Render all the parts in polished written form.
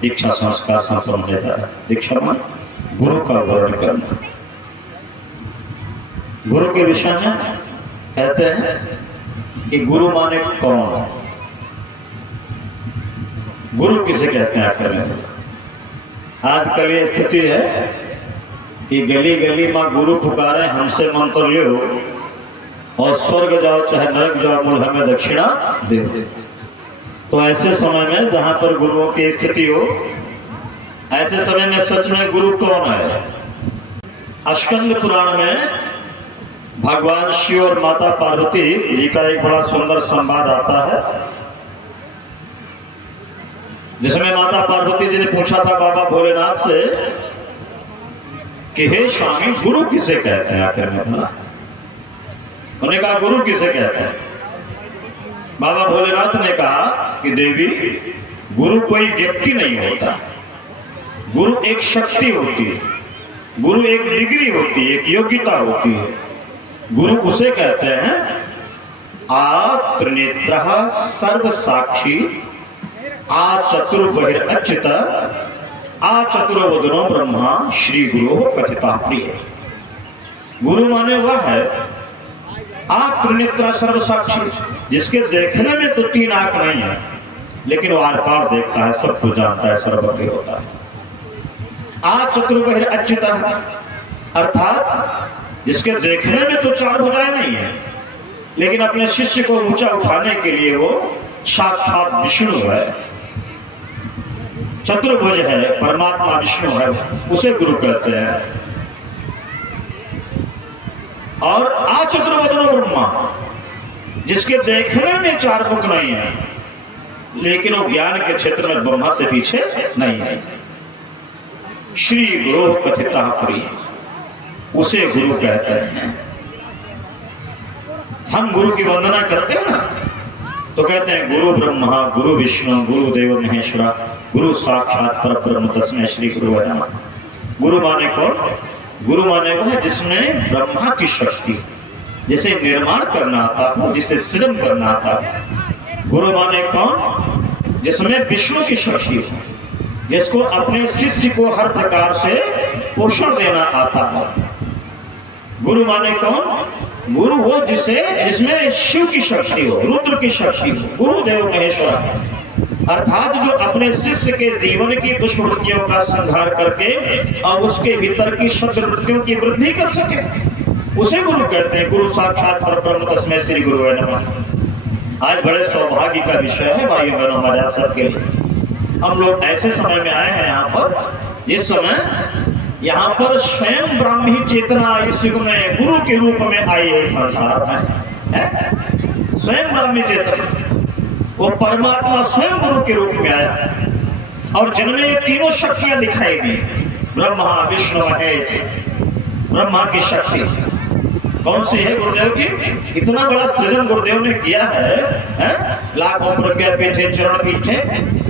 दीक्षा संस्कार संपन्न होता है। दीक्षा में गुरु का वर्णन करना। गुरु के विषय में कहते हैं कि गुरु माने कौन, गुरु किसे कहते हैं आखिर में। आजकल ये स्थिति है कि गली गली में गुरु पुकारे, हमसे मंत्र लो और स्वर्ग जाओ चाहे नरक जाओ, मूल हमें दक्षिणा दे। तो ऐसे समय में जहां पर गुरुओं की स्थिति हो, ऐसे समय में सच में गुरु कौन है। स्कंद पुराण में भगवान शिव और माता पार्वती जी का एक बड़ा सुंदर संवाद आता है, जिसमें माता पार्वती जी ने पूछा था बाबा भोलेनाथ से कि हे स्वामी गुरु किसे कहते हैं आखिर में। उन्होंने कहा गुरु किसे कहते हैं। बाबा भोलेनाथ ने कहा कि देवी, गुरु कोई व्यक्ति नहीं होता, गुरु एक शक्ति होती है, गुरु एक डिग्री होती है, एक योग्यता होती है। गुरु उसे कहते हैं आ त्रिनेत्रः सर्व साक्षी, आ चतुर्बहिरच्युत, आ चतुर्वदनो ब्रह्मा श्री गुरु कथिता प्रिय। गुरु माने वह है आ त्रिनेत्र सर्व साक्षी, जिसके देखने में तो तीन आंख नहीं है, लेकिन वो आर पार देखता है, सबको जानता है, सर्वज्ञ होता है। आ चतुर्बहिरच्युत, अर्थात जिसके देखने में तो चार भुजाएं नहीं है, लेकिन अपने शिष्य को ऊंचा उठाने के लिए वो साक्षात विष्णु है, चतुर्भुज है, परमात्मा विष्णु है, उसे गुरु कहते हैं। और आ चतुर्वदनो ब्रह्मा, जिसके देखने में चार मुख नहीं है, लेकिन वो ज्ञान के क्षेत्र में ब्रह्मा से पीछे नहीं है। श्री गुरु कथिता प्रिय, उसे गुरु कहते हैं। हम गुरु की वंदना करते हैं ना, तो कहते हैं गुरु ब्रह्मा गुरु विष्णु गुरु देव महेश्वरा गुरु साक्षात परब्रह्म तस्मै श्री गुरुवे नमः। गुरु माने कौन? गुरु माने वह जिसमें ब्रह्मा की शक्ति, जिसे निर्माण करना आता हो, जिसे सृजन करना आता हो। गुरु माने कौन? जिसमें विष्णु की शक्ति हो, जिसको अपने शिष्य को हर प्रकार से पोषण देना आता हो। गुरु माने कौन? गुरु वो जिसमें शिव की शक्ति हो, रुद्र की शक्ति हो, गुरुदेव महेश्वर, अर्थात जो अपने शिष्य के जीवन की दुष्वृत्तियों का संहार करके और उसके भीतर की सद्वृत्तियों की वृद्धि कर सके, उसे गुरु कहते हैं। गुरु साक्षात परब्रह्म तस्मै श्री गुरुवे नमः। आज बड़े सौभाग्य का विषय है भाई बहनों हमारे आप सबके लिए। हम लोग ऐसे समय में आए हैं यहाँ पर, जिस समय यहाँ पर स्वयं ब्राह्मी चेतना इस युग में गुरु के रूप में आई है संसार में। स्वयं ब्राह्मी चेतना, वो परमात्मा स्वयं गुरु के रूप में आया और जिनमें ये तीनों शक्तियां दिखाई दी, ब्रह्मा विष्णु महेश। ब्रह्मा की शक्ति कौन सी है? गुरुदेव की। इतना बड़ा सृजन गुरुदेव ने किया है? लाखों प्रज्ञा पीठे, चरण पीठे,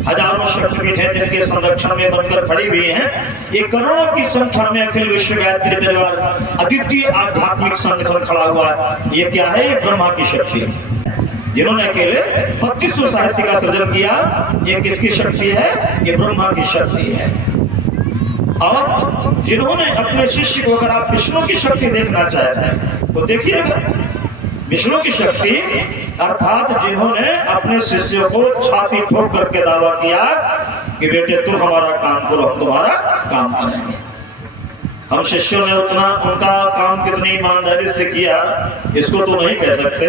हजारों शक्ति पीठे जिनके संरक्षण में बनकर खड़ी हुई हैं। ये करोड़ों की संख्या में अखिल विश्व गायत्री परिवार अद्वितीय आध्यात्मिक संगठन खड़ा हुआ है। ये क्या है? ये ब्रह्मा की शक्ति, जिन्होंने अकेले 2500 साहित्य का सृजन किया। ये किसकी शक्ति है? ये ब्रह्मा की शक्ति है। और जिन्होंने अपने शिष्य को, अगर आप विष्णु की शक्ति देखना चाहते हैं तो देखिएगा, विष्णु की शक्ति अर्थात जिन्होंने अपने शिष्य को छाती ठोक करके दावा किया कि बेटे तुम हमारा काम करो, हम तुम्हारा काम करेंगे। हम शिष्यों ने उनका काम कितनी ईमानदारी से किया इसको तो नहीं कह सकते,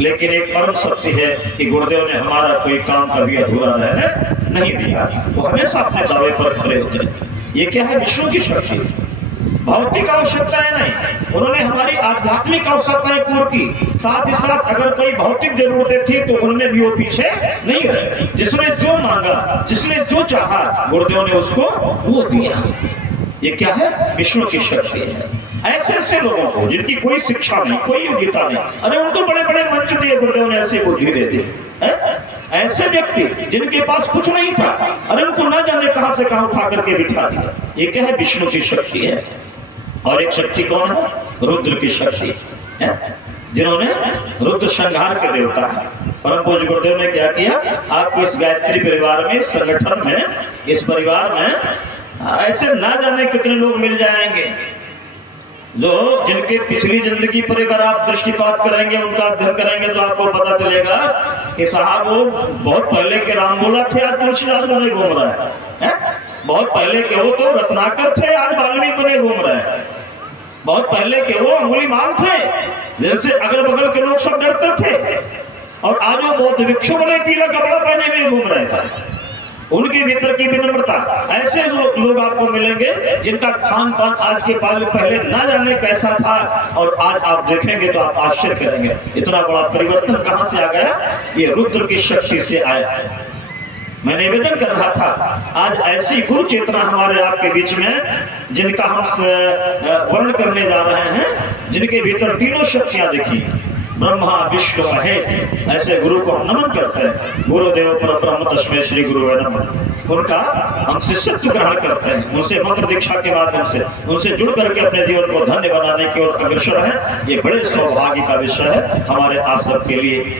लेकिन एक परम सत्य है कि गुरुदेव ने हमारा कोई काम कभी अधूरा रहने नहीं दिया। वो हमेशा अपने दावे पर खड़े होते हैं। ये क्या है? विष्णु की शक्ति। भौतिक आवश्यकताएं नहीं, उन्होंने हमारी आध्यात्मिक आवश्यकताएं पूर्ण की। साथ ही साथ अगर कोई भौतिक जरूरतें थी तो उनमें भी वो पीछे नहीं रहे। जिसने जो मांगा, जिसने जो चाहा, गुरुदेव ने उसको वो दिया। ये क्या है? विष्णु की शक्ति है। ऐसे ऐसे लोगों को जिनकी कोई शिक्षा नहीं, कोई योग्यता नहीं, अरे उनको बड़े बड़े मंच दिए गुरुदेव ने, ऐसी बुद्धि दे दी। ऐसे व्यक्ति जिनके पास कुछ नहीं था, अरे उनको ना जाने कहां से कहां उठा करके बिठा दिया। ये क्या है? विष्णु की शक्ति है। और एक शक्ति कौन है? रुद्र की शक्ति है। जिन्होंने रुद्र संहार के देवता हैं। परम पूज्य गुरुदेव ने क्या किया, आपको इस गायत्री परिवार में, इस संगठन में, इस परिवार में ऐसे ना जाने कितने लोग मिल जाएंगे जो जिनके पिछली जिंदगी पर अगर आप दृष्टिपात करेंगे, उनका अध्ययन करेंगे तो आपको पता चलेगा कि साहब वो बहुत पहले के राम बोला थे, आज तुलसीदास बने घूम रहा है? बहुत पहले के वो तो रत्नाकर थे, आज वाल्मीकि बने घूम रहे हैं। बहुत पहले के वो अंगुलीमाल थे, जैसे अगल बगल के लोग सब डरते थे, और आज वो बौद्ध भिक्षु बने, पीला कपड़ा पहने हुए घूम रहे थे। उनके भीतर की विनम्रता, ऐसे लोग आपको मिलेंगे जिनका खान पान आज के पहले ना जाने कैसा था, और आज आप देखेंगे तो आप आश्चर्य करेंगे इतना बड़ा परिवर्तन कहां से आ गया। ये रुद्र की शक्ति से आया। मैं निवेदन कर रहा था, आज ऐसी गुरु चेतना हमारे आपके बीच में जिनका हम वर्ण करने जा रहे हैं, जिनके भीतर तीनों शक्तियां दिखी, ब्रह्मा विष्णु महेश, ऐसे गुरु को हम नमन करते हैं। गुरुदेव परब्रह्म तस्मै श्री गुरुवे नमः। उनका हम शिष्यत्व ग्रहण करते हैं, उनसे मंत्र दीक्षा के माध्यम से उनसे जुड़ करके अपने जीवन को धन्य बनाने की ओर अग्रसर है। ये बड़े सौभाग्य का विषय है हमारे आप सबके लिए।